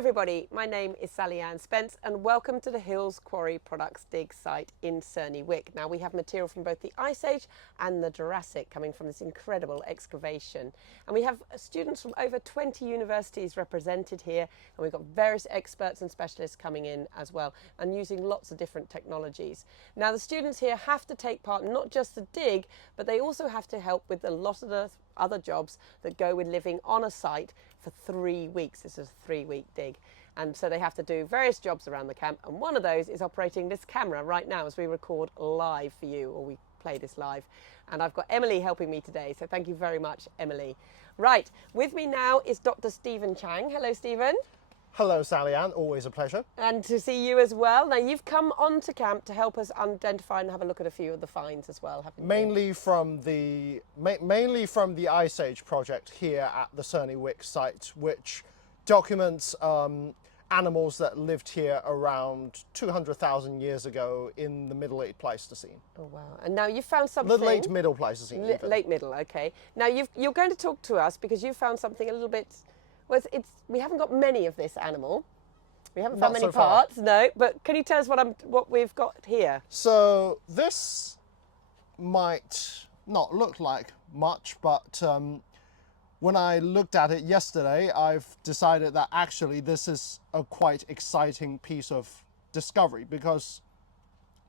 everybody, my name is Sally-Ann Spence and welcome to the Hills Quarry Products dig site in Cerney Wick. Now we have material from both the Ice Age and the Jurassic coming from this incredible excavation. And we have students from over 20 universities represented here, and we've got various experts and specialists coming in as well and using lots of different technologies. Now the students here have to take part in not just the dig, but they also have to help with a lot of the other jobs that go with living on a site for 3 weeks. This is a 3-week dig. And so they have to do various jobs around the camp. And one of those is operating this camera right now as we record live for you, or we play this live. And I've got Emily helping me today. So thank you very much, Emily. Right, with me now is Dr. Stephen Zhang. Hello, Stephen. Hello, Sally-Ann. Always a pleasure. And to see you as well. Now, you've come onto camp to help us identify and have a look at a few of the finds as well, haven't you? Mainly from the Ice Age project here at the Cerney Wick site, which documents animals that lived here around 200,000 years ago in the Middle Late Pleistocene. Oh, wow. And now you found something... The Late Middle Pleistocene. Late Middle, okay. Now, you're going to talk to us because you found something a little bit... Well, we haven't got many of this animal. We haven't found many parts, no. But can you tell us what we've got here? So this might not look like much, but when I looked at it yesterday, I've decided that actually this is a quite exciting piece of discovery, because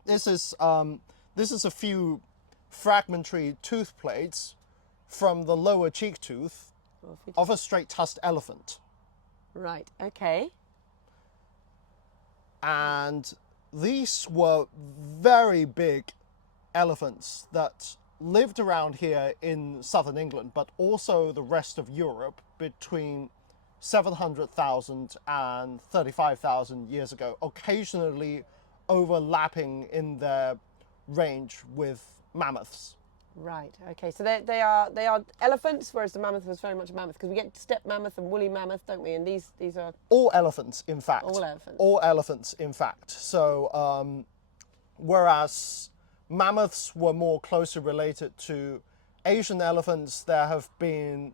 this is a few fragmentary tooth plates from the lower cheek tooth of a straight-tusked elephant. Right, okay. And these were very big elephants that lived around here in southern England, but also the rest of Europe between 700,000 and 35,000 years ago, occasionally overlapping in their range with mammoths. Right, okay, so they are elephants, whereas the mammoth was very much a mammoth, because we get steppe mammoth and woolly mammoth, don't we? And these are... All elephants, in fact. All elephants. All elephants, in fact. So, whereas mammoths were more closely related to Asian elephants, there have been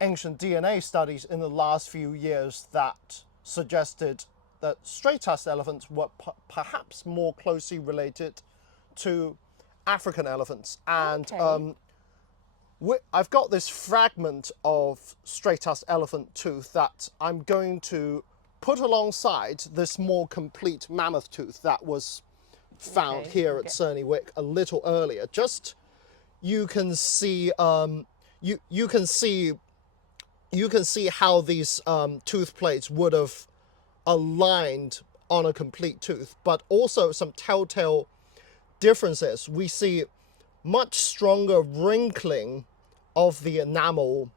ancient DNA studies in the last few years that suggested that straight-tusked elephants were perhaps more closely related to African elephants. And okay. I've got this fragment of straight-tusked elephant tooth that I'm going to put alongside this more complete mammoth tooth that was found here at Cerney Wick a little earlier. Just you can see you can see how these tooth plates would have aligned on a complete tooth, but also some telltale differences. We see much stronger wrinkling of the enamel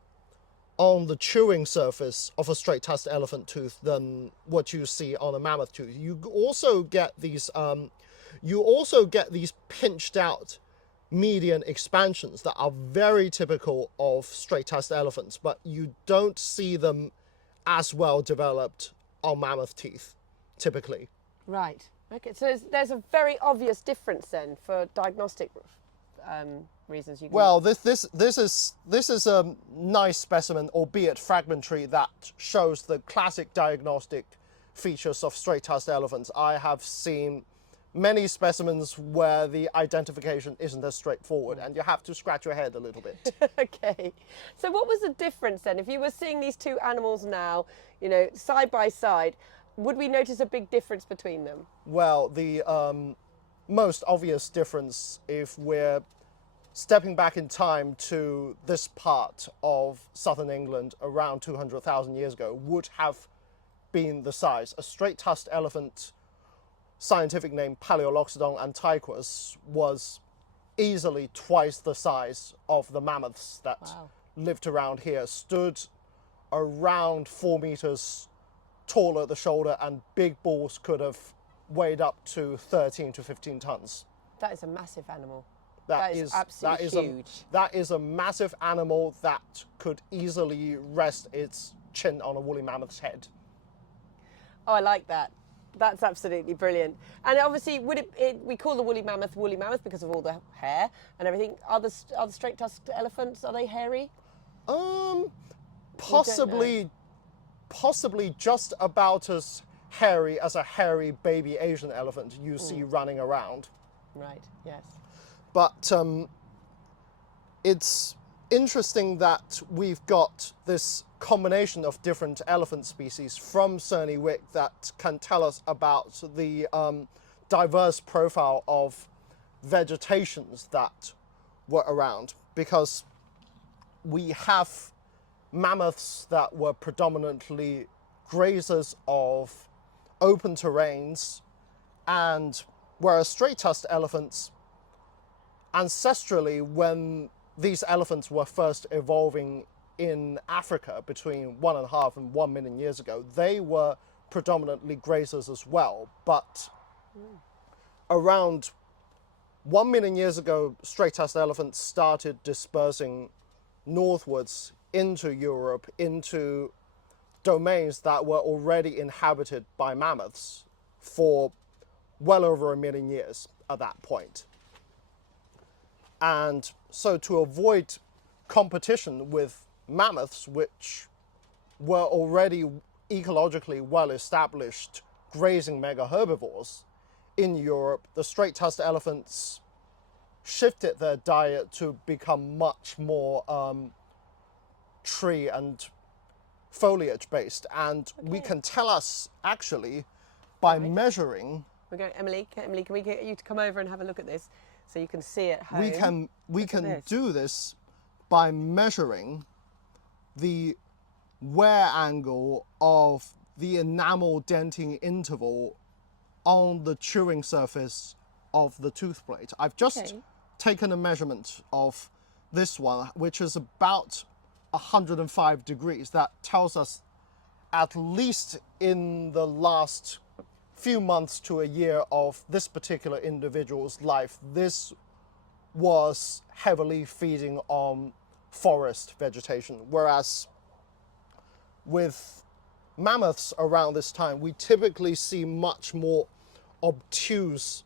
on the chewing surface of a straight-tusked elephant tooth than what you see on a mammoth tooth. You also get these pinched out median expansions that are very typical of straight-tusked elephants, but you don't see them as well developed on mammoth teeth typically. Right. Okay, so there's a very obvious difference then for diagnostic reasons. Well, this is a nice specimen, albeit fragmentary, that shows the classic diagnostic features of straight-tusked elephants. I have seen many specimens where the identification isn't as straightforward, and you have to scratch your head a little bit. Okay, so what was the difference then? If you were seeing these two animals now, side by side, would we notice a big difference between them? Well, the most obvious difference, if we're stepping back in time to this part of southern England around 200,000 years ago, would have been the size. A straight-tusked elephant, scientific name Paleoloxodon antiquus, was easily twice the size of the mammoths that lived around here, stood around 4 meters taller at the shoulder, and big bulls could have weighed up to 13 to 15 tons. That is a massive animal. That is absolutely huge. That is a massive animal that could easily rest its chin on a woolly mammoth's head. Oh, I like that. That's absolutely brilliant. And obviously, we call the woolly mammoth because of all the hair and everything. Are the straight-tusked elephants, are they hairy? Possibly possibly just about as hairy as a hairy baby Asian elephant you see running around. Right, yes. But it's interesting that we've got this combination of different elephant species from Cerney Wick that can tell us about the diverse profile of vegetations that were around, because we have mammoths that were predominantly grazers of open terrains, and whereas straight-tusked elephants, ancestrally, when these elephants were first evolving in Africa between 1.5 and 1 million years ago, they were predominantly grazers as well. But around 1 million years ago, straight-tusked elephants started dispersing northwards into Europe, into domains that were already inhabited by mammoths for well over 1 million years at that point. And so to avoid competition with mammoths, which were already ecologically well-established grazing megaherbivores in Europe, the straight-tusked elephants shifted their diet to become much more tree and foliage based. And we can tell us actually by measuring. We're going, Emily, can we get you to come over and have a look at this so you can see at home? We can do this by measuring the wear angle of the enamel denting interval on the chewing surface of the tooth plate. I've just taken a measurement of this one, which is about 105 degrees. That tells us, at least in the last few months to a year of this particular individual's life, this was heavily feeding on forest vegetation. Whereas with mammoths around this time, we typically see much more obtuse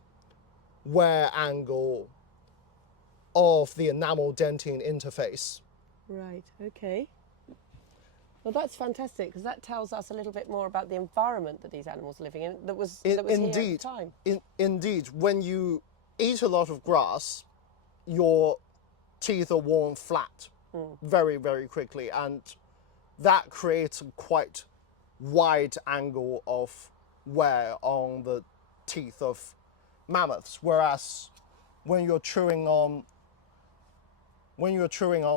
wear angle of the enamel dentine interface. Right, okay. Well, that's fantastic, because that tells us a little bit more about the environment that these animals are living in, that was here at the time. Indeed, when you eat a lot of grass, your teeth are worn flat very, very quickly, and that creates a quite wide angle of wear on the teeth of mammoths. Whereas when you're chewing on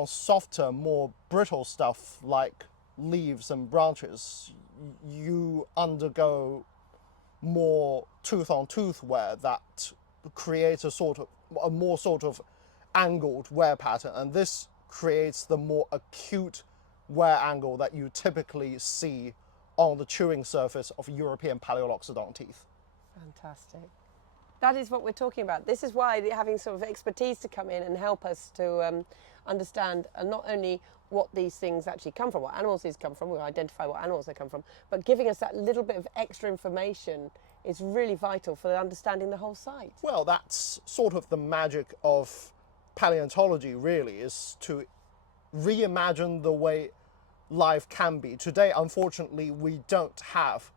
softer, more brittle stuff like leaves and branches, you undergo more tooth-on-tooth wear that creates a more sort of angled wear pattern, and this creates the more acute wear angle that you typically see on the chewing surface of European Paleoloxodon teeth. Fantastic. That is what we're talking about. This is why having sort of expertise to come in and help us to understand not only what these things actually come from, what animals these come from, we identify what animals they come from, but giving us that little bit of extra information is really vital for understanding the whole site. Well, that's sort of the magic of paleontology, really, is to reimagine the way life can be. Today, unfortunately, we don't have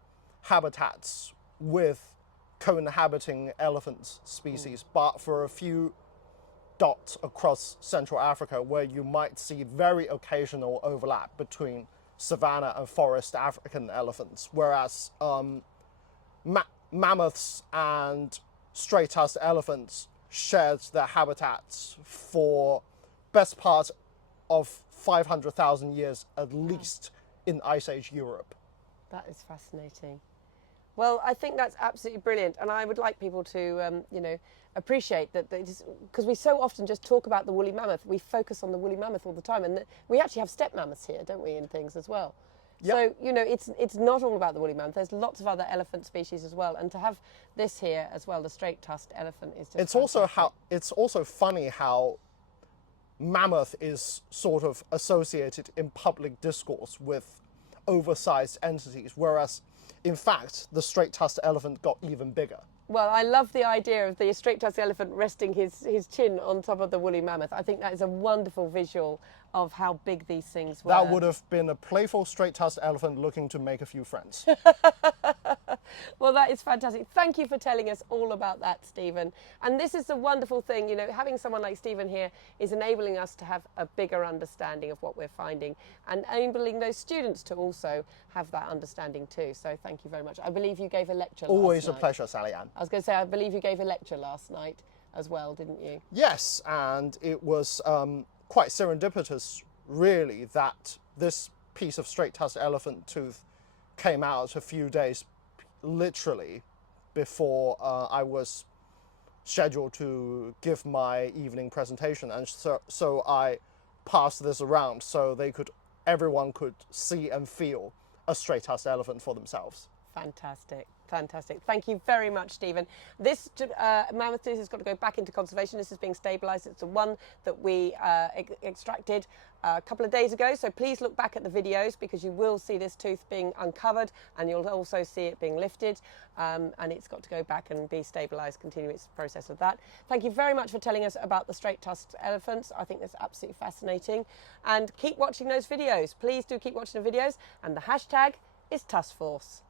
habitats with co-inhabiting elephant species, but for a few dots across Central Africa where you might see very occasional overlap between savanna and forest African elephants, whereas mammoths and straight-tusked elephants shared their habitats for best part of 500,000 years at least in Ice Age Europe. That is fascinating. Well, I think that's absolutely brilliant, and I would like people to, appreciate that, because we so often just talk about the woolly mammoth. We focus on the woolly mammoth all the time, and we actually have steppe mammoths here, don't we, and things as well. Yep. So, it's not all about the woolly mammoth. There's lots of other elephant species as well, and to have this here as well, the straight-tusked elephant, is just It's also funny how mammoth is sort of associated in public discourse with oversized entities, whereas in fact the straight-tusked elephant got even bigger. Well, I love the idea of the straight-tusked elephant resting his chin on top of the woolly mammoth. I think that is a wonderful visual of how big these things were. That would have been a playful straight-tusked elephant looking to make a few friends. Well, that is fantastic. Thank you for telling us all about that, Stephen. And this is the wonderful thing, you know, having someone like Stephen here is enabling us to have a bigger understanding of what we're finding and enabling those students to also have that understanding too. So thank you very much. I believe you gave a lecture Always last a night. pleasure, Sally-Ann. I was going to say, I believe you gave a lecture last night as well, didn't you? Yes, and it was quite serendipitous, really, that this piece of straight-tusked elephant tooth came out a few days, literally, before I was scheduled to give my evening presentation, and so I passed this around so everyone could see and feel a straight-tusked elephant for themselves. Fantastic, fantastic. Thank you very much, Stephen. This mammoth tooth has got to go back into conservation. This is being stabilised. It's the one that we extracted a couple of days ago. So please look back at the videos because you will see this tooth being uncovered and you'll also see it being lifted. And it's got to go back and be stabilised, continue its process of that. Thank you very much for telling us about the straight-tusked elephants. I think that's absolutely fascinating. And keep watching those videos. Please do keep watching the videos. And the hashtag is TuskForce.